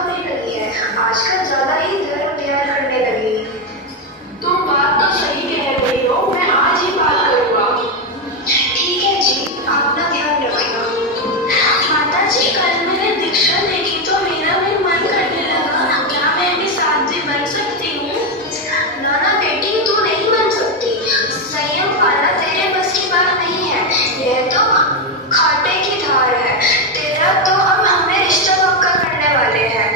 होने लगी है, आजकल ज्यादा ही धर्म प्यार करने लगी। तुम बात तो सही कह रही हो, मैं आज ही बात करूंगा। ठीक है जी, अपना ध्यान रखना। माता जी, कल मैंने दीक्षा देखी तो मेरा भी मन करने लगा, क्या मैं भी साध्वी बन सकती हूँ? नाना बेटी, तू नहीं बन सकती। संयम पाना तेरे बस की बात नहीं है। यह तो खाटे की धार है। तेरा तो अब हमें रिश्ता पक्का करने वाले हैं।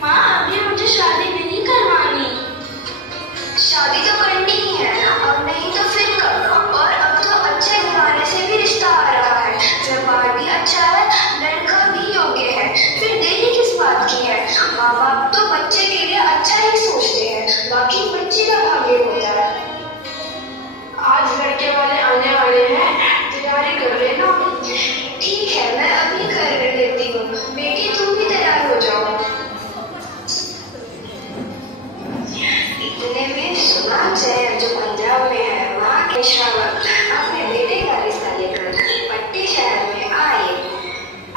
माँ, अभी मुझे शादी भी नहीं करवानी। शादी तो करनी ही है, अब नहीं तो फिर कब। और अब तो अच्छे घराने से भी रिश्ता आ रहा है। व्यापार भी अच्छा है, लड़का भी योग्य है, फिर देरी किस बात की है। माँ बाप तो बच्चे के लिए अच्छा ही सोचते हैं, बाकी बच्चे का भाग्य होता है। आज लड़के वाले आने वाले हैं, तैयारी कर लेना। ठीक है, मैं अभी कर लेती हूँ। बेटी, तुम भी तैयार हो जाओ। इतने में सुना जय जो पंजाब में है, वहाँ के श्रावक अपने बेटे का रिश्ता लेकर पट्टी शहर में आए।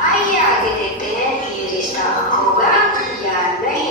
आइए आगे देखते हैं कि ये रिश्ता होगा या नहीं।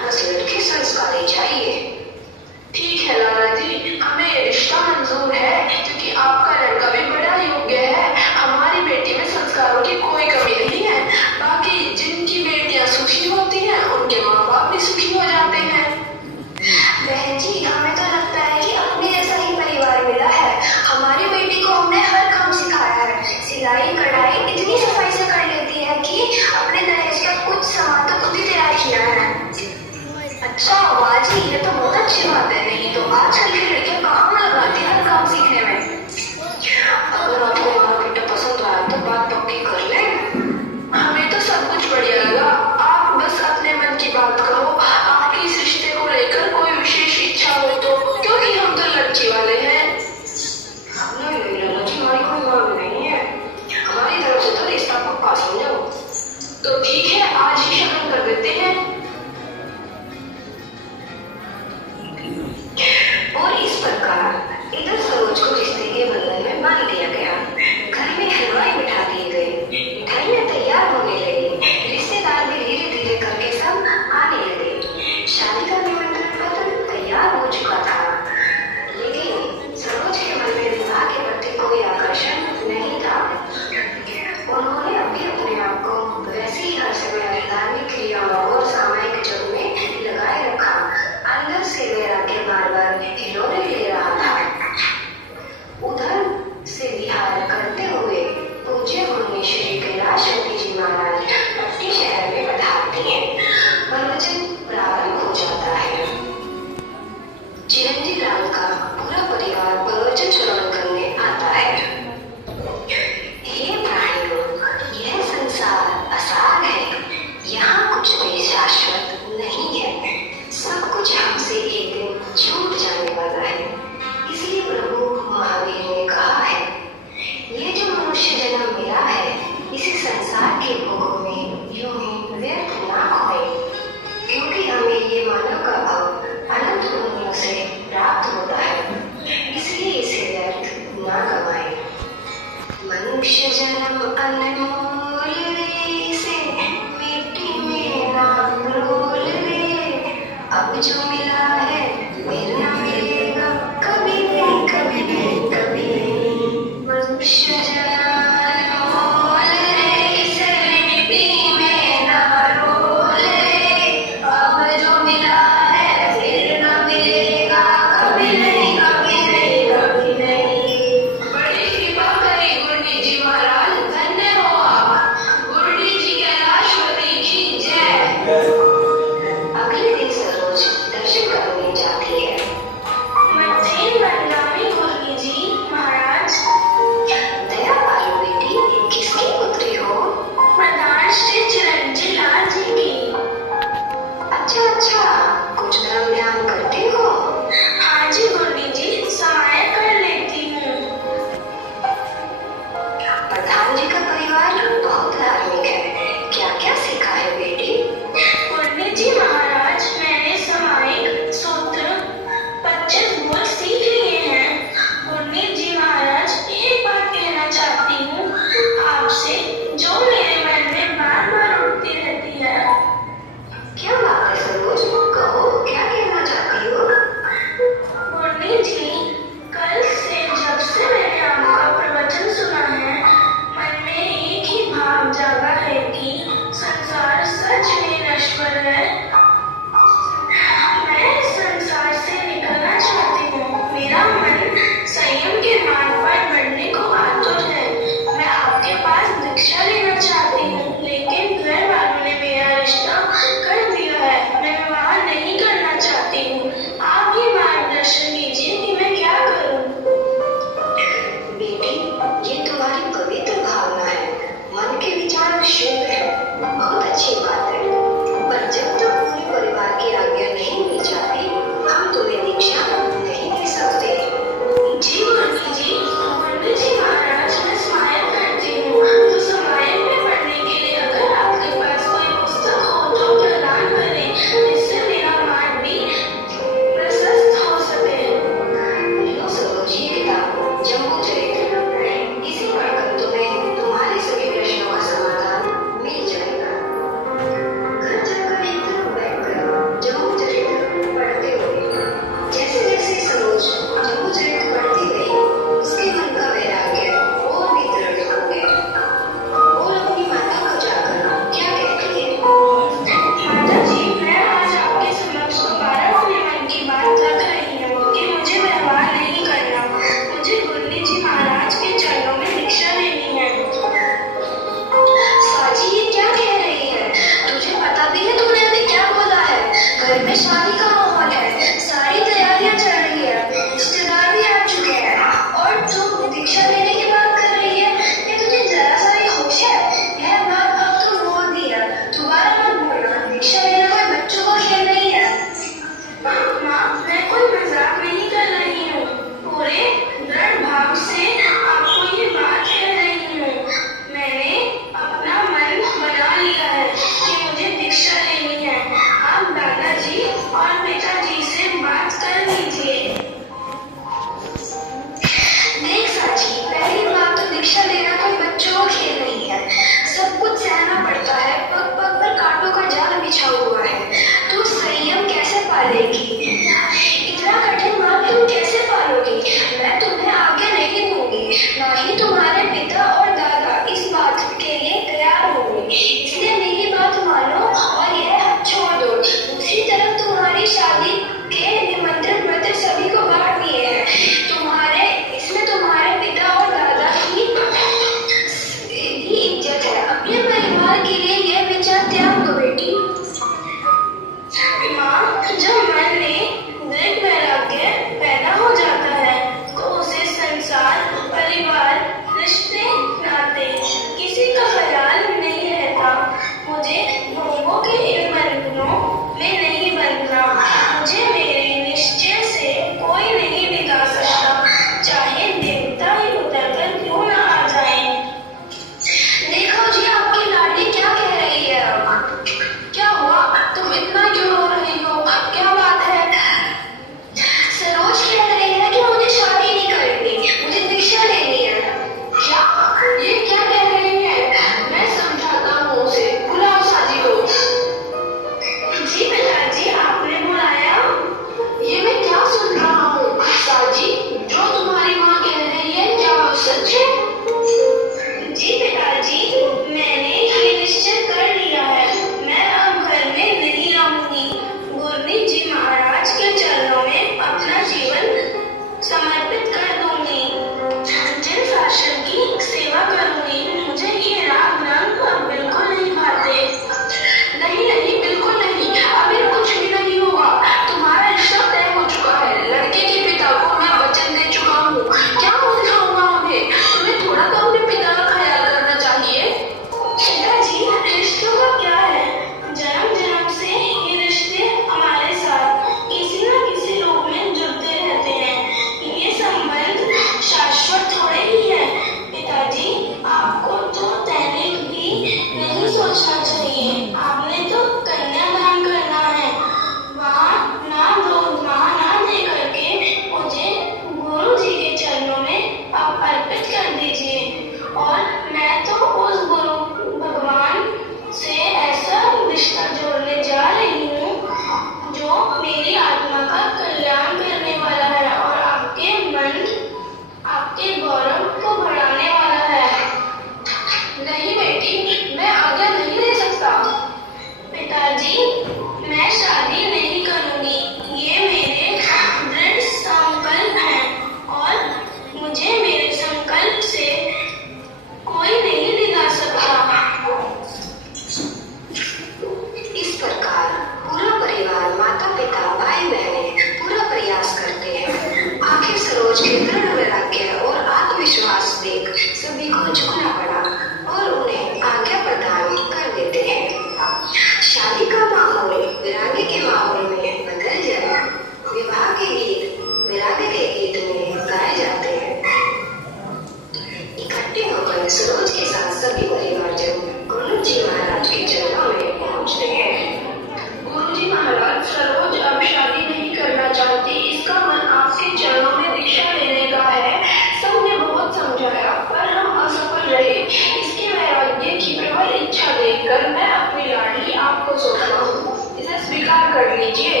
इच्छा देखकर मैं अपनी लाडली आपको सौंपता हूँ, इसे स्वीकार कर लीजिए।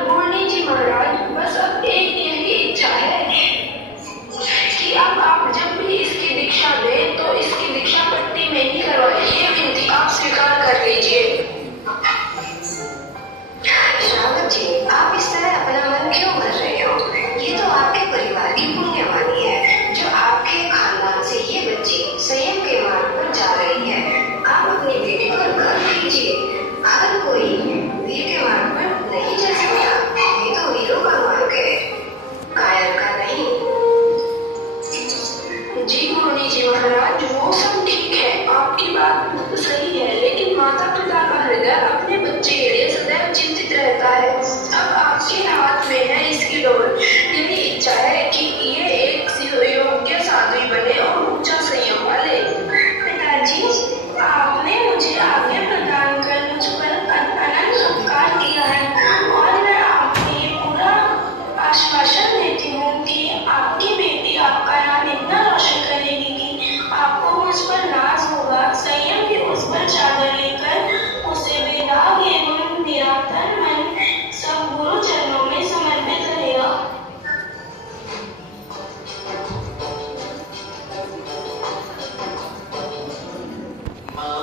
पूर्णी जी महाराज, बस अब एक यही इच्छा है कि अब आप जब भी इसकी दीक्षा दें तो इसकी दीक्षा पट्टी में ही करवाइए। ये विनती आप स्वीकार कर लीजिए। रावत जी, आप इस तरह अपना मन क्यों भर रहे हो? ये तो आपके परिवार की पुण्यवानी है जो आपके खानदान से ये बच्ची संयम के मार्ग पर जा रही है। आप अपनी बेटी पर गर्व कीजिए। हर कोई वीर के मार्ग पर नहीं चल सकता। ये तो वीरों का मार्ग है, कायर का नहीं। जी पूर्णी जी महाराज, वो सब ठीक है, आपकी बात सही है, लेकिन माता पिता का हृदय अपने बच्चे के लिए सदैव चिंतित रहता है। अब आपके हाथ में है इसकी डोर। मेरी इच्छा है कि ये एक योग्य साध्वी बने और ऊंचा संयम वाले। पिताजी, आपने मुझे आज्ञा प्रदान कर मुझ पर अनंत उपकार किया है और मैं आपको ये पूरा आश्वासन देती हूँ कि आपकी बेटी आपका नाम इतना रोशन करेगी कि आपको मुझ पर नाज होगा। संयम की उस पर चादर लेकर उसे बेदाग एवं निरातर मन सब गुरु चरणों में समर्पित रहेगा। माँ